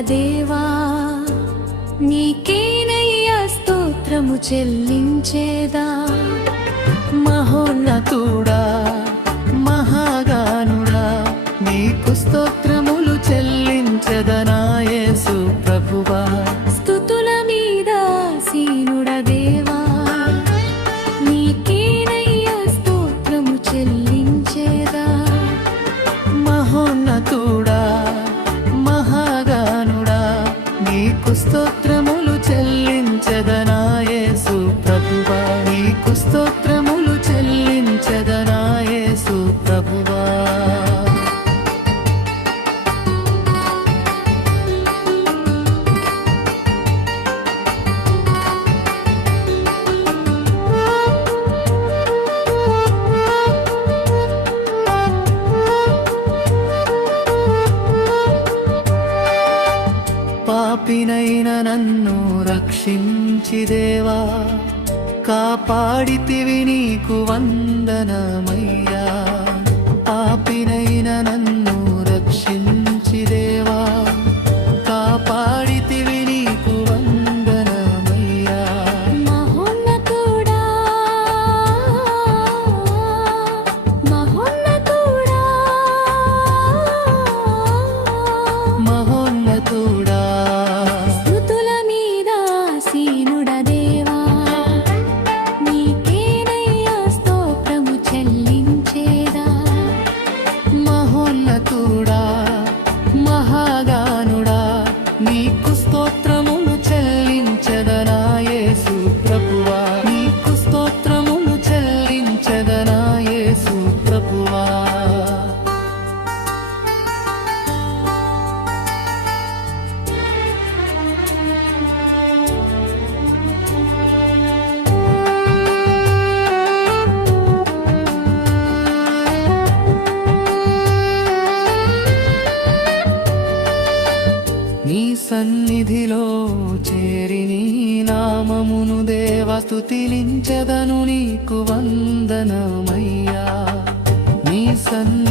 దేవా నీకేనయ్యా స్తోత్రము చెల్లించేదా? మహోన్నతుడా మహాగానుడా నీకు స్తోత్రములు చెల్లించదా స్తోత్రములు చెల్లించదనాయేసు ప్రభువా. పాపినైన నన్ను రక్షించి దేవా కాపాడితివి నీకు వందనమయ్యా. సన్నిధిలో చేరి నీ నామమును దేవ స్తుతిలించదను నీకు వందనమయ్యా. నీ సన్